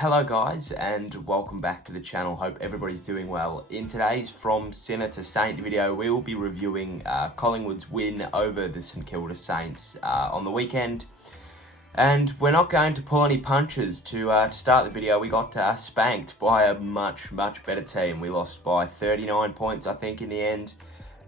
Hello guys and welcome back to the channel. Hope everybody's doing well. In today's From Sinner to Saint video, we will be reviewing Collingwood's win over the St Kilda Saints on the weekend. And we're not going to pull any punches. To start the video, we got spanked by a much better team. We lost by 39 points, I think, in the end.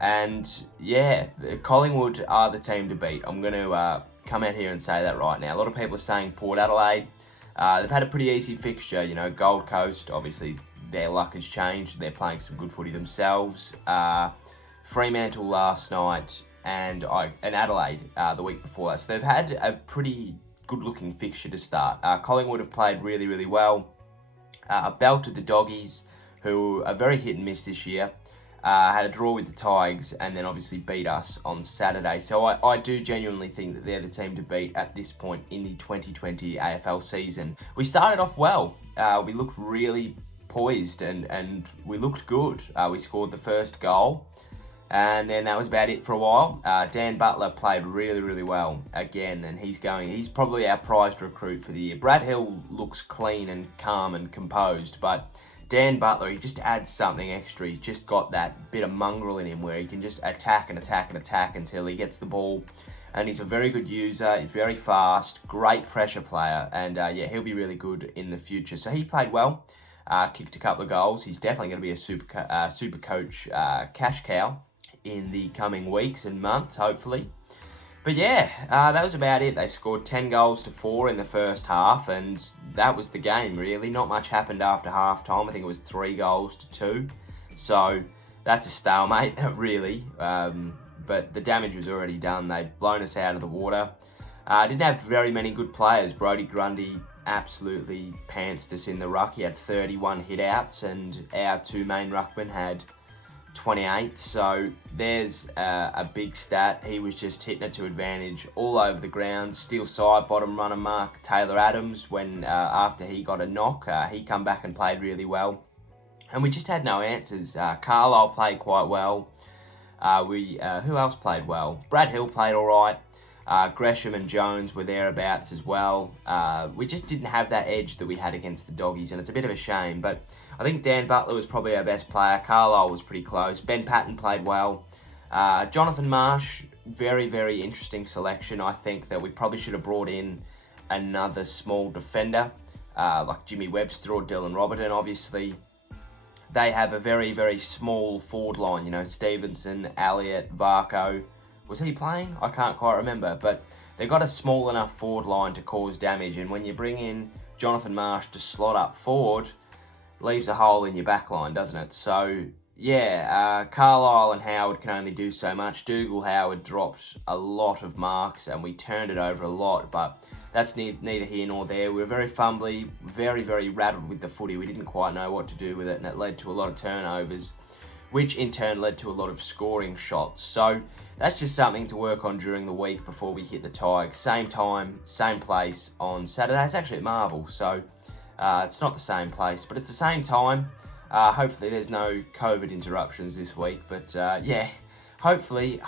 And yeah, Collingwood are the team to beat. I'm going to come out here and say that right now. A lot of people are saying Port Adelaide. They've had a pretty easy fixture, you know. Gold Coast, obviously their luck has changed. They're playing some good footy themselves. Fremantle last night and Adelaide the week before that. So they've had a pretty good-looking fixture to start. Collingwood have played really well. Belted the Doggies, who are very hit and miss this year. Had a draw with the Tigers and then obviously beat us on Saturday. So I do genuinely think that they're the team to beat at this point in the 2020 AFL season. We started off well. We looked really poised and we looked good. We scored the first goal and then that was about it for a while. Dan Butler played really well again, and he's probably our prized recruit for the year. Brad Hill looks clean and calm and composed, but Dan Butler, he just adds something extra. He's just got that bit of mongrel in him where he can just attack until he gets the ball. And he's a very good user. He's very fast, great pressure player. And yeah, he'll be really good in the future. So he played well, kicked a couple of goals. He's definitely going to be a super coach cash cow in the coming weeks and months, hopefully. But yeah, that was about it. They scored 10 goals to 4 in the first half, and that was the game, really. Not much happened after half-time. I think it was 3 goals to 2. So that's a stalemate, really. But the damage was already done. They'd blown us out of the water. Didn't have very many good players. Brodie Grundy absolutely pantsed us in the ruck. He had 31 hit-outs, and our 2 main ruckmen had 28, so there's a big stat. He was just hitting it to advantage all over the ground. Steal side bottom runner mark Taylor Adams when after he got a knock, he come back and played really well. And we just had no answers. Carlisle played quite well. Who else played well? Brad Hill played all right. Gresham and Jones were thereabouts as well. We just didn't have that edge that we had against the Doggies, and it's a bit of a shame. But I think Dan Butler was probably our best player. Carlisle was pretty close. Ben Patton played well. Jonathan Marsh, very interesting selection. I think that we probably should have brought in another small defender, like Jimmy Webster or Dylan Robertson. Obviously, they have a very small forward line. You know, Stevenson, Elliott, Varco. Was he playing? I can't quite remember, but they've got a small enough forward line to cause damage, and when you bring in Jonathan Marsh to slot up forward, leaves a hole in your back line, doesn't it? So yeah, Carlisle and Howard can only do so much. Dougal Howard dropped a lot of marks and we turned it over a lot, but that's neither here nor there. We were very fumbly, very rattled with the footy. We didn't quite know what to do with it, and it led to a lot of turnovers, which in turn led to a lot of scoring shots. So that's just something to work on during the week before we hit the Tigers. Same time, same place on Saturday. It's actually at Marvel, so it's not the same place, but it's the same time. Hopefully there's no COVID interruptions this week, but yeah, hopefully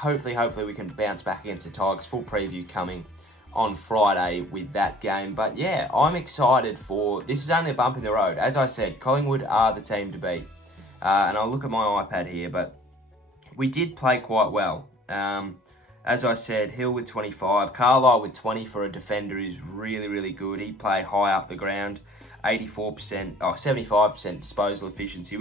we can bounce back against the Tigers. Full preview coming on Friday with that game. But yeah, I'm excited for... This is only a bump in the road. As I said, Collingwood are the team to beat. And I'll look at my iPad here, but we did play quite well. As I said, Hill with 25, Carlisle with 20 for a defender is really good. He played high up the ground, 75% disposal efficiency,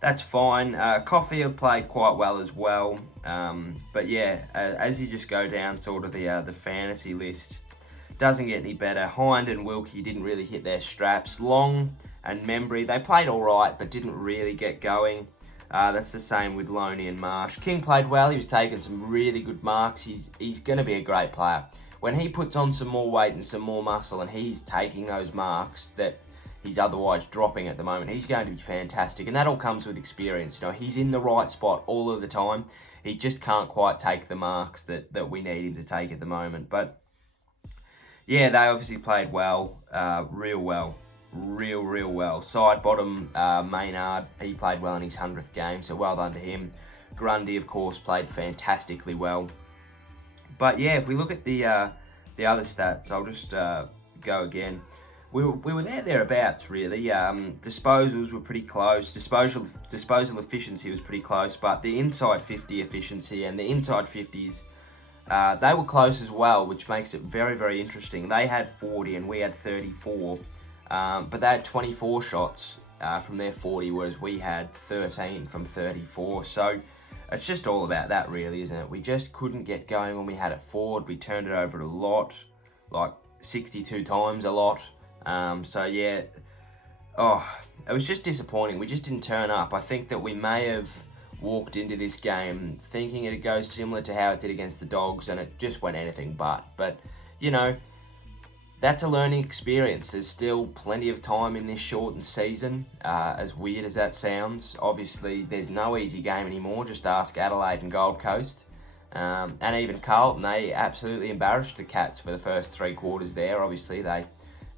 that's fine. Caulfield played quite well as well. But yeah, as you just go down sort of the fantasy list, doesn't get any better. Hind and Wilkie didn't really hit their straps. Long and Membry, they played all right, but didn't really get going. That's the same with Loney and Marsh. King played well. He was taking some really good marks. He's going to be a great player. When he puts on some more weight and some more muscle and he's taking those marks that he's otherwise dropping at the moment, he's going to be fantastic. And that all comes with experience. You know, he's in the right spot all of the time. He just can't quite take the marks that we need him to take at the moment. But yeah, they obviously played well, real well. Side bottom, Maynard, he played well in his 100th game, so well done to him. Grundy, of course, played fantastically well. But yeah, if we look at the other stats, I'll just go again. we were thereabouts really. Disposals were pretty close. Disposal efficiency was pretty close, but the inside 50 efficiency and the inside 50s, they were close as well, which makes it very, very interesting. They had 40 and we had 34, but they had 24 shots from their 40, whereas we had 13 from 34. So it's just all about that really, isn't it? We just couldn't get going when we had it forward. We turned it over a lot, like 62 times a lot. So yeah, it was just disappointing. We just didn't turn up. I think that we may have walked into this game thinking it'd go similar to how it did against the Dogs, and it just went anything but. But, you know, that's a learning experience. There's still plenty of time in this shortened season, as weird as that sounds. Obviously, there's no easy game anymore. Just ask Adelaide and Gold Coast. And even Carlton, they absolutely embarrassed the Cats for the first 3 quarters there. Obviously, they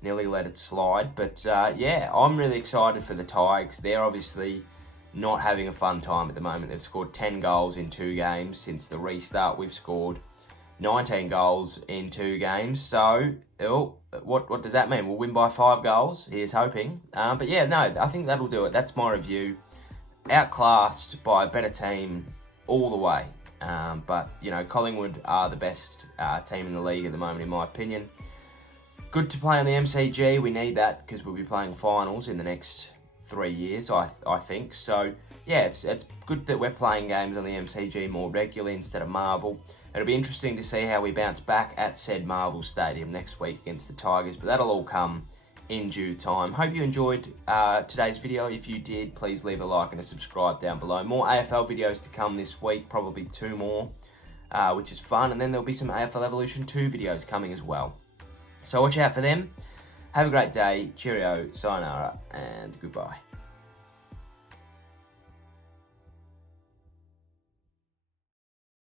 nearly let it slide. But, yeah, I'm really excited for the Tigers. They're obviously not having a fun time at the moment. They've scored 10 goals in 2 games since the restart. We've scored 19 goals in 2 games. So, what does that mean? We'll win by 5 goals. Here's hoping. But yeah, no, I think that'll do it. That's my review. Outclassed by a better team all the way. But, you know, Collingwood are the best team in the league at the moment, in my opinion. Good to play on the MCG. We need that because we'll be playing finals in the next 3 years, I think. So, yeah, it's good that we're playing games on the MCG more regularly instead of Marvel. It'll be interesting to see how we bounce back at said Marvel Stadium next week against the Tigers, but that'll all come in due time. Hope you enjoyed today's video. If you did, please leave a like and a subscribe down below. More AFL videos to come this week, probably 2 more, which is fun. And then there'll be some AFL Evolution 2 videos coming as well. So watch out for them. Have a great day. Cheerio, sayonara, and goodbye.